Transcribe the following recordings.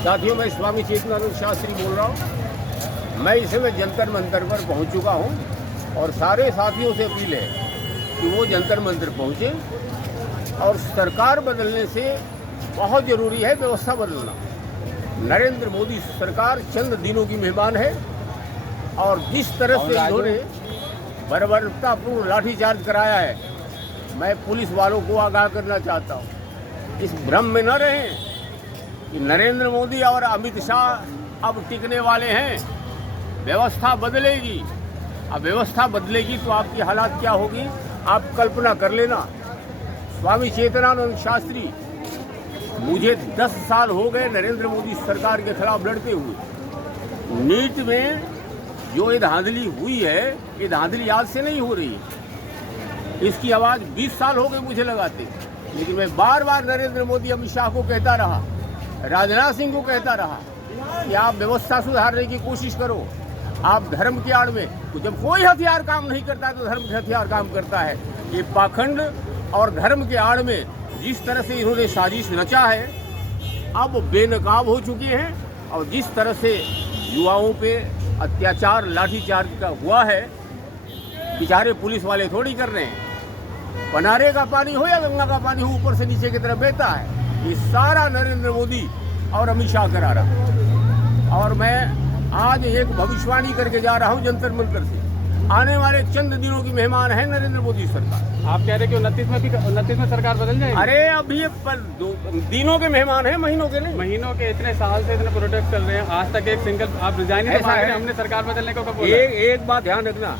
साथियों, मैं स्वामी चेतनानंद शास्त्री बोल रहा हूँ। मैं इस समय जंतर मंतर पर पहुँच चुका हूँ और सारे साथियों से अपील है कि वो जंतर मंतर पहुँचे। और सरकार बदलने से बहुत ज़रूरी है व्यवस्था बदलना। नरेंद्र मोदी सरकार चंद दिनों की मेहमान है और जिस तरह से इन्होंने बर्बरतापूर्ण लाठीचार्ज कराया है, मैं पुलिस वालों को आगाह करना चाहता हूँ, इस भ्रम में न रहें कि नरेंद्र मोदी और अमित शाह अब टिकने वाले हैं। व्यवस्था बदलेगी। अब व्यवस्था बदलेगी तो आपकी हालात क्या होगी, आप कल्पना कर लेना। स्वामी चेतनानंद शास्त्री, मुझे 10 साल हो गए नरेंद्र मोदी सरकार के खिलाफ लड़ते हुए। नीट में जो ये धांधली हुई है, ये धांधली आज से नहीं हो रही है। इसकी आवाज़ 20 साल हो गए मुझे लगाते, लेकिन मैं बार बार नरेंद्र मोदी अमित शाह को कहता रहा, राजनाथ सिंह को कहता रहा कि आप व्यवस्था सुधारने की कोशिश करो। आप धर्म की आड़ में, जब कोई हथियार काम नहीं करता है तो धर्म के हथियार काम करता है। ये पाखंड और धर्म के आड़ में जिस तरह से इन्होंने साजिश रचा है, अब बेनकाब हो चुके हैं। और जिस तरह से युवाओं पे अत्याचार लाठीचार्ज का हुआ है, बेचारे पुलिस वाले थोड़ी कर रहे हैं। पनारे का पानी हो या गंगा का पानी हो, ऊपर से नीचे की तरफ बहता है। ये सारा नरेंद्र मोदी और अमित शाह करा रहा। और मैं आज एक भविष्यवाणी करके जा रहा हूँ जंतर मंतर से। आने वाले चंद दिनों की मेहमान है नरेंद्र मोदी सरकार। आप कह रहे कि 29 में सरकार बदल जाएगी? अरे अभी दिनों के मेहमान है, महीनों के नहीं। महीनों के, इतने साल से इतने प्रोटेस्ट चल रहे हैं, आज तक एक सिंगल आप रिजाइन नहीं मांग रहे। हमने सरकार बदलने को कब बोला? एक बात ध्यान रखना,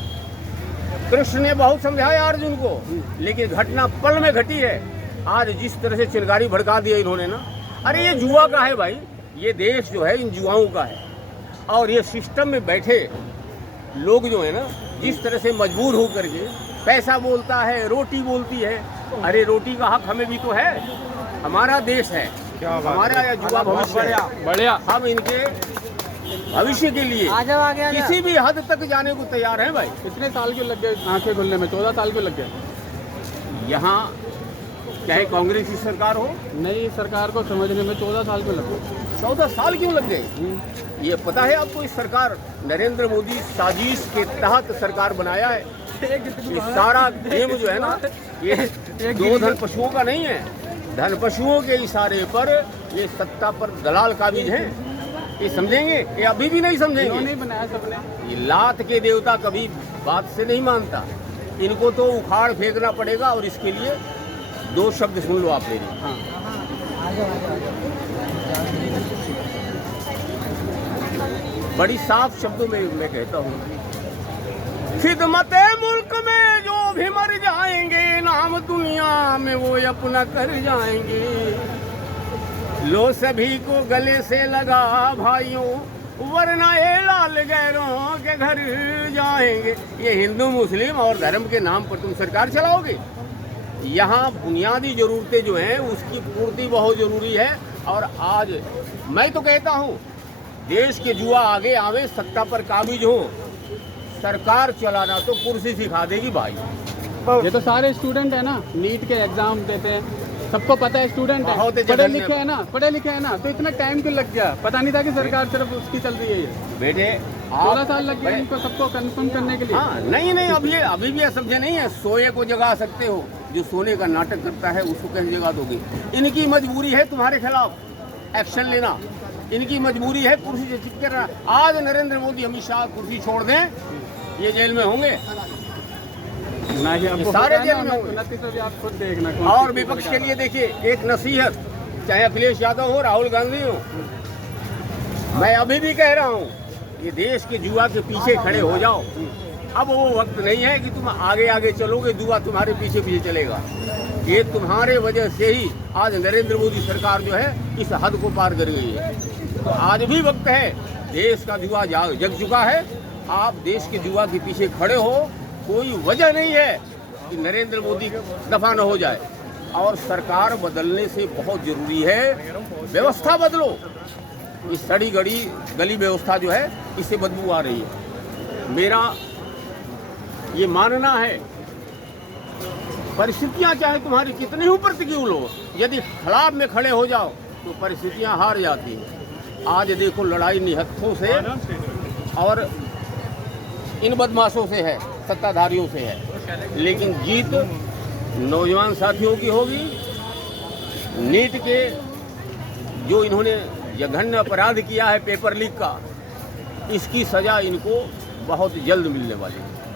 कृष्ण ने बहुत समझाया अर्जुन को, लेकिन घटना पल में घटी है। आज जिस तरह से चिंगारी भड़का दिया इन्होंने ना, अरे ये जुआ का है भाई, ये देश जो है इन जुआओं का है। और ये सिस्टम में बैठे लोग जो है ना, जिस तरह से मजबूर हो करके पैसा बोलता है, रोटी बोलती है। अरे रोटी का हक हमें भी तो है, हमारा देश है, हमारा यह जुआ भविष्य है। बढ़िया। हम इनके भविष्य के लिए किसी भी हद तक जाने को तैयार हैं भाई। कितने साल क्यों लग गए आंखें खुलने में? 14 साल क्यों लग गए? यहाँ चाहे कांग्रेस की सरकार हो, नई सरकार को समझने में 14 साल क्यों लग गए? 14 साल क्यों लग गए? ये पता है आपको, इस सरकार नरेंद्र मोदी साजिश के तहत सरकार बनाया है। ये सारा गेम जो है ना, ये दो धन पशुओं का नहीं है। धन पशुओं के इशारे पर ये सत्ता पर दलाल काबिज हैं। ये समझेंगे? ये अभी भी नहीं समझेंगे। नहीं बनाया सबने। ये लात के देवता कभी बात से नहीं मानता। इनको तो उखाड़ फेंकना पड़ेगा। और इसके लिए 2 शब्द सुन लो आप मेरी। हाँ। बड़ी साफ शब्दों में मैं कहता हूँ, खिदमत मुल्क में जो भी मर जाएंगे, नाम दुनिया में वो अपना कर जाएंगे। लो सभी को गले से लगा भाइयों, वरना ये लाल गैरों के घर जाएंगे। ये हिंदू मुस्लिम और धर्म के नाम पर तुम सरकार चलाओगे? यहाँ बुनियादी ज़रूरतें जो हैं उसकी पूर्ति बहुत ज़रूरी है। और आज मैं तो कहता हूँ, देश के जुआ आगे आवे, सत्ता पर काबिज हो। सरकार चलाना तो कुर्सी सिखा देगी भाई। ये तो सारे स्टूडेंट है ना, नीट के एग्जाम देते हैं, सबको पता है स्टूडेंट है, पढ़े लिखे है ना, तो इतना टाइम क्यों लग गया? पता नहीं था कि सरकार सिर्फ उसकी चल रही है ये। बेटे 14 साल लग गए इनको सबको कंफर्म करने के लिए। हाँ, नहीं अभी भी समझे नहीं है। सोए को जगा सकते हो, जो सोने का नाटक करता है उसको कैसे जगा दोगे? इनकी मजबूरी है तुम्हारे खिलाफ एक्शन लेना। इनकी मजबूरी है कुर्सी से चिपके रहना। आज नरेंद्र मोदी अमित शाह कुर्सी छोड़ दें, ये जेल में होंगे, सारे जेल में होंगे। आप खुद देखना। और विपक्ष के लिए देखिए एक नसीहत, चाहे अखिलेश यादव हो, राहुल गांधी हो, मैं अभी भी कह रहा हूँ, ये देश के जुआ के पीछे खड़े हो जाओ। अब वो वक्त नहीं है कि तुम आगे आगे चलोगे, जुआ तुम्हारे पीछे पीछे चलेगा। ये तुम्हारे वजह से ही आज नरेंद्र मोदी सरकार जो है इस हद को पार कर गई है। तो आज भी वक्त है, देश का जुआ जग चुका है। आप देश के जुआ के पीछे खड़े हो, कोई वजह नहीं है कि नरेंद्र मोदी दफा न हो जाए। और सरकार बदलने से बहुत ज़रूरी है, व्यवस्था बदलो। इस सड़ी गली व्यवस्था जो है, इससे बदबू आ रही है। मेरा ये मानना है, परिस्थितियां चाहे तुम्हारी कितनी ही प्रतिकूल हो, यदि खिलाफ में खड़े हो जाओ तो परिस्थितियां हार जाती हैं। आज देखो लड़ाई निहत्थों से और इन बदमाशों से है, सत्ताधारियों से है, लेकिन जीत नौजवान साथियों की होगी। नीट के जो इन्होंने जघन्य अपराध किया है पेपर लीक का, इसकी सज़ा इनको बहुत जल्द मिलने वाली है।